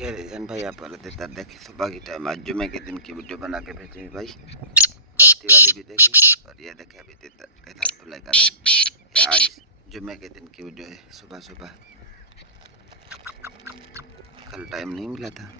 ये रीजन भाई आप देता देखिए सुबह की टाइम आज जुमे के दिन की वीडियो बना के भेजी भाई। बस्ती वाली भी देखी और ये देखे अभी के साथ खुलाई कर रहे हैं। आज जुमे के दिन की वीडियो है। सुबह सुबह कल टाइम नहीं मिला था।